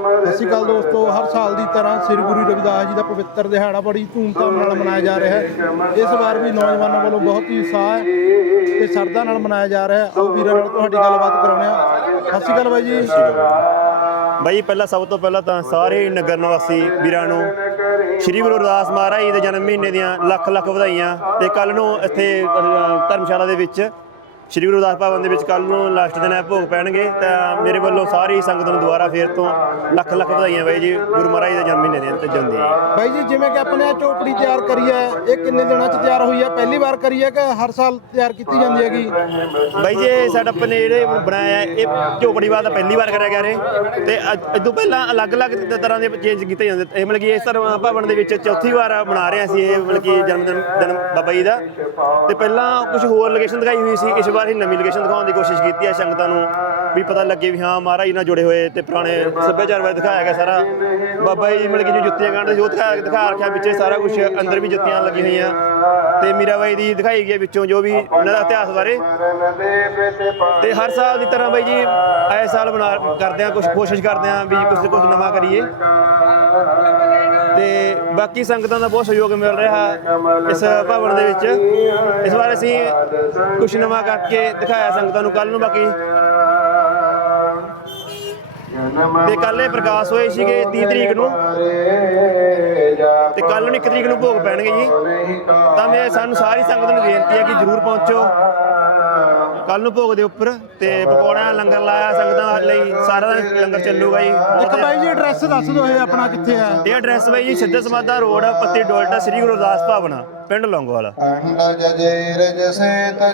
ਸਤਿ ਸ਼੍ਰੀ ਅਕਾਲ ਦੋਸਤੋ, ਹਰ ਸਾਲ ਦੀ ਤਰ੍ਹਾਂ ਸ੍ਰੀ ਗੁਰੂ ਰਵਿਦਾਸ ਜੀ ਦਾ ਪਵਿੱਤਰ ਦਿਹਾੜਾ ਬੜੀ ਧੂਮਧਾਮ ਨਾਲ ਮਨਾਇਆ ਜਾ ਰਿਹਾ ਹੈ। ਇਸ ਵਾਰ ਵੀ ਨੌਜਵਾਨਾਂ ਵੱਲੋਂ ਬਹੁਤ ਹੀ ਉਤਸ਼ਾਹ ਹੈ ਤੇ ਸਰਦਾ ਨਾਲ ਮਨਾਇਆ ਜਾ ਰਿਹਾ ਹੈ। ਆਓ ਵੀਰਾਂ ਨਾਲ ਤੁਹਾਡੀ ਗੱਲਬਾਤ ਕਰਾਉਂਦੇ ਹਾਂ। ਸਤਿ ਸ਼੍ਰੀ ਅਕਾਲ ਬਾਈ ਜੀ। ਬਾਈ। ਪਹਿਲਾਂ ਸਭ ਤੋਂ ਪਹਿਲਾਂ ਤਾਂ ਸਾਰੇ ਨਗਰ ਨਿਵਾਸੀ ਵੀਰਾਂ ਨੂੰ ਸ਼੍ਰੀ ਗੁਰੂ ਰਵਿਦਾਸ ਮਹਾਰਾਜ ਜੀ ਦੇ ਜਨਮ ਮਹੀਨੇ ਦੀਆਂ ਲੱਖ ਲੱਖ ਵਧਾਈਆਂ ਤੇ ਕੱਲ ਨੂੰ ਇੱਥੇ ਧਰਮਸ਼ਾਲਾ ਦੇ ਵਿੱਚ ਸ਼੍ਰੀ ਗੁਰੂ ਰਵਿਦਾਸ ਭਵਨ ਦੇ ਵਿੱਚ ਕੱਲ ਨੂੰ ਲਾਸਟ ਦਿਨ ਹੈ ਭੋਗ ਪੈਣਗੇ ਤਾਂ ਮੇਰੇ ਵੱਲੋਂ ਸਾਰੀ ਸੰਗਤ ਨੂੰ ਦੁਬਾਰਾ ਫੇਰ ਤੋਂ ਲੱਖ ਲੱਖ ਵਧਾਈਆਂ ਬਾਈ ਜੀ ਗੁਰੂ ਮਹਾਰਾਜ ਦੇ ਜਨਮ ਮਹੀਨੇ ਦੀਆਂ ਤੇ ਜੰਦੀ ਬਾਈ ਜੀ ਜਿਵੇਂ ਕਿ ਆਪਣੇ ਆ ਝੋਪੜੀ ਤਿਆਰ ਕਰੀ ਹੈ ਇਹ ਕਿੰਨੇ ਦਿਨਾਂ 'ਚ ਤਿਆਰ ਹੋਈ ਹੈ? ਪਹਿਲੀ ਵਾਰ ਕਰੀ ਹੈ ਕਿ ਹਰ ਸਾਲ ਤਿਆਰ ਕੀਤੀ ਜਾਂਦੀ ਹੈਗੀ? ਬਾਈ ਜੀ ਇਹ ਸਾਡਾ ਆਪਣੇ ਜਿਹੜੇ ਬਣਾਇਆ ਹੈ, ਇਹ ਝੋਪੜੀ ਬਾਦ ਪਹਿਲੀ ਵਾਰ ਕਰਿਆ ਗਿਆ ਰੇ ਤੇ ਅੱਜ- ਤੋਂ ਪਹਿਲਾਂ ਅਲੱਗ-ਅਲੱਗ ਤਰ੍ਹਾਂ ਦੇ ਚੇਂਜ ਕੀਤੇ ਜਾਂਦੇ ਇਹ ਮਤਲਬ ਕਿ ਇਸ ਤਰ੍ਹਾਂ ਭਵਨ ਦੇ ਵਿੱਚ ਚੌਥੀ ਵਾਰ ਬਣਾ ਰਹੇ ਸੀ ਇਹ ਮਤਲਬ ਕਿ ਜਨਮ ਦਿਨ ਬਾਬਾ ਜੀ ਦਾ। ਤੇ ਪਹਿਲਾਂ ਕੁਝ ਹੋਰ ਲੋਕੇਸ਼ਨ ਦਿਖਾਈ ਹੋਈ ਸੀ ਇਸ ਵਾਰ ਅਸੀਂ ਨਵੀਂ ਲੋਕੇਸ਼ਨ ਦਿਖਾਉਣ ਦੀ ਕੋਸ਼ਿਸ਼ ਕੀਤੀ ਹੈ ਸੰਗਤਾਂ ਨੂੰ ਵੀ ਪਤਾ ਲੱਗੇ ਵੀ ਹਾਂ ਮਹਾਰਾਜ ਨਾਲ ਜੁੜੇ ਹੋਏ ਤੇ ਪੁਰਾਣੇ ਸੱਭਿਆਚਾਰ ਬਾਰੇ ਦਿਖਾਇਆ ਗਿਆ ਸਾਰਾ। ਬਾਬਾ ਜੀ ਮਤਲਬ ਕਿ ਜੋ ਜੁੱਤੀਆਂ ਗਾਂਢਦੇ ਸੀ ਉਹ ਦਿਖਾ ਦਿਖਾ ਰੱਖਿਆ ਵਿੱਚੇ ਸਾਰਾ ਕੁਝ ਅੰਦਰ ਵੀ ਜੁੱਤੀਆਂ ਲੱਗੀਆਂ ਹੋਈਆਂ। ਤੇ ਮੀਰਾਬਾਈ ਦੀ ਦਿਖਾਈ ਗਈ ਹੈ ਵਿੱਚੋਂ ਜੋ ਵੀ ਉਹਨਾਂ ਦਾ ਇਤਿਹਾਸ ਬਾਰੇ। ਤੇ ਹਰ ਸਾਲ ਦੀ ਤਰ੍ਹਾਂ ਬਾਈ ਜੀ ਐ ਸਾਲ ਬਣਾ ਕਰਦੇ ਆ ਕੁਝ ਕੋਸ਼ਿਸ਼ ਕਰਦੇ ਆ ਵੀ ਕੁਝ ਕੁਝ ਨਵਾਂ ਕਰੀਏ। ਬਾਕੀ ਸੰਗਤਾਂ ਦਾ ਬਹੁਤ ਸਹਿਯੋਗ ਮਿਲ ਰਿਹਾ ਇਸ ਭਵਨ ਦੇ ਵਿੱਚ। ਇਸ ਵਾਰ ਅਸੀਂ ਕੁਝ ਨਵਾਂ ਕਰਕੇ ਦਿਖਾਇਆ ਸੰਗਤਾਂ ਨੂੰ ਕੱਲ ਨੂੰ ਬਾਕੀ। ਤੇ ਕੱਲ ਇਹ ਪ੍ਰਕਾਸ਼ ਹੋਏ ਸੀਗੇ 30 ਤਰੀਕ ਨੂੰ। ਤੇ ਕੱਲ ਨੂੰ 1 ਤਰੀਕ ਨੂੰ ਭੋਗ ਪੈਣਗੇ ਜੀ। ਤਾਂ ਮੈਂ ਸਾਨੂੰ ਸਾਰੀ ਸੰਗਤ ਨੂੰ ਬੇਨਤੀ ਹੈ ਕਿ ਜਰੂਰ ਪਹੁੰਚੋ। ਕੱਲ ਨੂੰ ਭੋਗ ਦੇ ਉੱਪਰ ਤੇ ਪਕੌੜਿਆਂ ਦਾ ਲੰਗਰ ਲਾਇਆ ਸੰਗਤਾਂ ਲਈ ਸਾਰਾ ਦਿਨ ਲੰਗਰ ਚੱਲੂਗਾ ਜੀ। ਇੱਕ ਬਾਈ ਜੀ ਐਡਰੈਸ ਦੱਸ ਦਿਓ ਇਹ ਆਪਣਾ ਕਿੱਥੇ ਹੈ ਇਹ ਐਡਰੈਸ ਬਾਈ ਜੀ ਸਿੱਧਾ ਸਮਾਦਾ ਰੋਡ ਪੱਤੀ ਡੋਲਟਾ ਸ੍ਰੀ ਗੁਰੂ ਰਵਿਦਾਸ ਭਵਨ ਪਿੰਡ ਲੌਂਗੋਵਾਲ।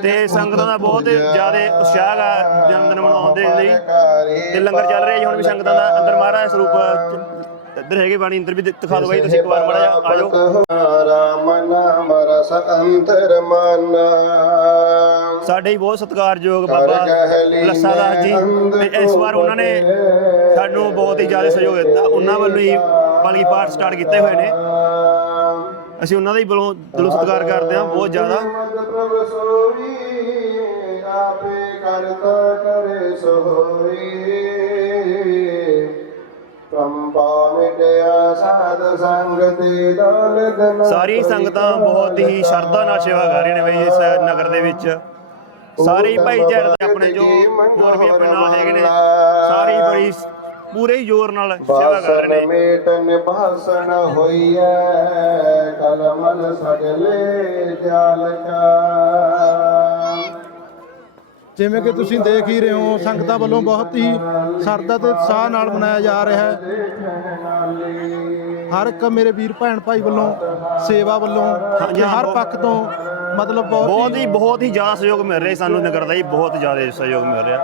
ਤੇ ਸੰਗਤਾਂ ਦਾ ਬਹੁਤ ਜ਼ਿਆਦਾ ਉਤਸ਼ਾਹ ਹੈ ਜਨਮ ਦਿਨ ਮਨਾਉਣ ਦੇ ਲਈ। ਤੇ ਲੰਗਰ ਚੱਲ ਰਿਹਾ ਜੀ ਹੁਣ ਵੀ ਸੰਗਤਾਂ ਦਾ ਅੰਦਰ ਮਹਾਰਾਜ ਸਰੂਪ ਇੱਧਰ ਹੈਗੇ ਬਾਣੀ ਅੰਦਰ ਵੀ ਦਿਖਾ ਦਿਓ ਬਾਈ ਤੁਸੀਂ ਇੱਕ ਵਾਰ ਮਾੜਾ ਆ ਜਾਓ। ਰਾਮ ਨਾਮ ਰਸ ਅੰਤਰ ਮਨ। ਸਾਡੇ ਹੀ ਬਹੁਤ ਸਤਿਕਾਰਯੋਗ ਬਾਬਾ ਲੱਸਾ ਦਾਸ ਜੀ। ਤੇ ਇਸ ਵਾਰ ਉਹਨਾਂ ਨੇ ਸਾਨੂੰ ਬਹੁਤ ਹੀ ਜ਼ਿਆਦਾ ਸਹਿਯੋਗ ਦਿੱਤਾ। ਉਹਨਾਂ ਵੱਲੋਂ ਹੀ ਬਲਕਿ ਪਾਠ ਸਟਾਰਟ ਕੀਤੇ ਹੋਏ ਨੇ। ਅਸੀਂ ਉਹਨਾਂ ਦਾ ਹੀ ਬਲੋਂ ਦਿਲੋਂ ਸਤਿਕਾਰ ਕਰਦੇ ਹਾਂ। ਬਹੁਤ ਜ਼ਿਆਦਾ। ਆਪੇ ਕਰਤਾ ਕਰੇ ਸੋਈ ਸਾਰੀ ਸੰਗਤਾਂ ਬਹੁਤ ਹੀ ਸ਼ਰਧਾ ਨਾਲ ਸੇਵਾ ਕਰ ਰਹੀਆਂ ਨੇ ਬਈ ਇਸ ਨਗਰ ਦੇ ਵਿੱਚ। ਸਾਰੇ ਹੀ ਭਾਈਚਾਰੇ ਦੇ ਆਪਣੇ ਜੋ ਹੋਰ ਵੀ ਆਪਣੇ ਨਾਲ ਹੈਗੇ ਨੇ ਸਾਰੇ ਹੀ ਬੜੀ ਪੂਰੇ ਹੀ ਜ਼ੋਰ ਨਾਲ ਸੇਵਾ ਕਰ ਰਹੇ ਨੇ। ਮੇਟ ਨਿਭਾਸਣ ਹੋਈਐ ਕਲਮਲ ਸਗਲੇ ਜਾਲ ਕਾ। ਜਿਵੇਂ ਕਿ ਤੁਸੀਂ ਦੇਖ ਹੀ ਰਹੇ ਹੋ ਸੰਗਤਾਂ ਵੱਲੋਂ ਬਹੁਤ ਹੀ ਸਰਦਾ ਤੇ ਉਤਸ਼ਾਹ ਨਾਲ ਮਨਾਇਆ ਜਾ ਰਿਹਾ ਹੈ। ਹਰ ਇੱਕ ਮੇਰੇ ਵੀਰ ਭੈਣ ਭਾਈ ਵੱਲੋਂ ਸੇਵਾ ਵੱਲੋਂ ਹਰ ਪੱਖ ਤੋਂ ਮਤਲਬ ਬਹੁਤ ਬਹੁਤ ਹੀ ਬਹੁਤ ਹੀ ਜ਼ਿਆਦਾ ਸਹਿਯੋਗ ਮਿਲ ਰਿਹਾ ਸਾਨੂੰ ਨਗਰ ਦਾ ਹੀ ਬਹੁਤ ਜ਼ਿਆਦਾ ਸਹਿਯੋਗ ਮਿਲ ਰਿਹਾ।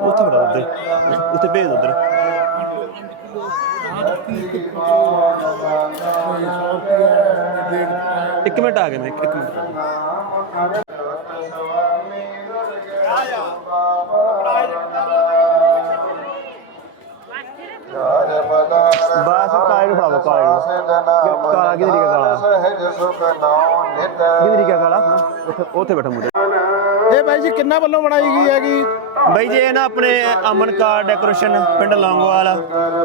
ਉੱਥੇ ਬੜਾ ਉੱਥੇ ਭੇਜ ਉੱਧਰ। ਇੱਕ ਮਿੰਟ ਆ ਗਿਆ ਮੈਂ ਇੱਕ ਮਿੰਟ। ਬਸ ਕਾਲੇ ਨੂੰ ਫੜਾ ਦਿਓ, ਕਾਲੇ ਕਿਹਦੇ ਲਈ ਕਾਲਾ? ਸਹਿਜ ਸੁਖ ਨਾਉ ਨਿਤ ਕਿਹਦੀ ਰਿਕਾ ਕਾਲਾ ਉੱਥੇ ਉੱਥੇ ਬੈਠਾ ਮੁੰਡਾ। ਇਹ ਬਾਈ ਜੀ ਕਿੰਨਾ ਵੱਲੋਂ ਬਣਾਈ ਗਈ ਹੈਗੀ? ਬਾਈ ਜੀ ਇਹ ਨਾ ਆਪਣੇ ਅਮਨ ਕਾਰ ਡੈਕੋਰੇਸ਼ਨ ਪਿੰਡ ਲੌਂਗੋਵਾਲ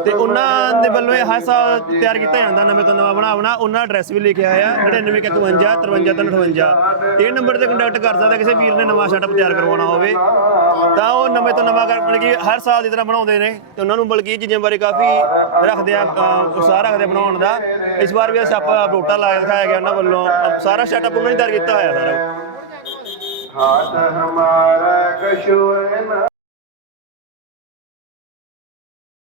ਤੇ ਉਹਨਾਂ ਦੇ ਵੱਲੋਂ ਇਹ ਹਰ ਸਾਲ ਤਿਆਰ ਕੀਤਾ ਜਾਂਦਾ ਨਵੇਂ ਤੋਂ ਨਵਾਂ ਬਣਾ ਬਣਾ ਉਹਨਾਂ ਐਡਰੈਸ ਵੀ ਲਿਖਿਆ ਹੋਇਆ 9951 5358 ਇਹ ਨੰਬਰ ਤੇ ਕੰਟੈਕਟ ਕਰ ਸਕਦਾ ਕਿਸੇ ਵੀਰ ਨੇ ਨਵਾਂ ਸੈਟਅਪ ਤਿਆਰ ਕਰਵਾਉਣਾ ਹੋਵੇ। ਤਾਂ ਉਹ ਨਵੇਂ ਤੋਂ ਨਵਾਂ ਕਰ ਮਤਲਬ ਕਿ ਹਰ ਸਾਲ ਦੀ ਤਰ੍ਹਾਂ ਬਣਾਉਂਦੇ ਨੇ ਤੇ ਉਹਨਾਂ ਨੂੰ ਬਲਕਿ ਇਹ ਚੀਜ਼ਾਂ ਬਾਰੇ ਕਾਫੀ ਰੱਖਦੇ ਆ ਅ, ਉਤਸ਼ਾਹ ਰੱਖਦੇ ਬਣਾਉਣ ਦਾ। ਇਸ ਵਾਰ ਵੀ ਸੱਪ ਬੋਟਾ ਲਾ ਕੇ ਦਿਖਾਇਆ ਗਿਆ ਉਹਨਾਂ ਵੱਲੋਂ। ਸਾਰਾ ਸੈਟਅਪ ਉਹਨਾਂ ਨੇ ਤਿਆਰ ਕੀਤਾ ਹੋਇਆ ਸਾਰਾ। ਹਾਥ ਹਮਾਰਾ ਕਛੁ ਨ